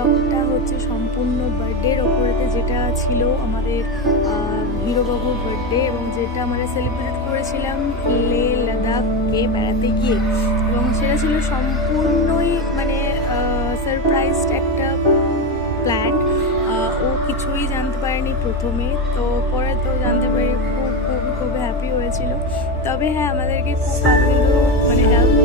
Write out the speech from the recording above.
ব্লগটা হচ্ছে সম্পূর্ণ বার্থডের ওপরেতে, যেটা ছিল আমাদের হিরোবাবুর বার্থডে এবং যেটা আমরা সেলিব্রেট করেছিলাম লে লাদাখে বেড়াতে গিয়ে, এবং সেটা ছিল সম্পূর্ণই মানে সারপ্রাইজড একটা প্ল্যান। ও কিছুই জানতে পারেনি প্রথমে, তো পরে তো জানতে পেরে খুব খুব খুব হ্যাপি হয়েছিল। তবে হ্যাঁ, আমাদেরকে খুব কিন্তু মানে হেল্প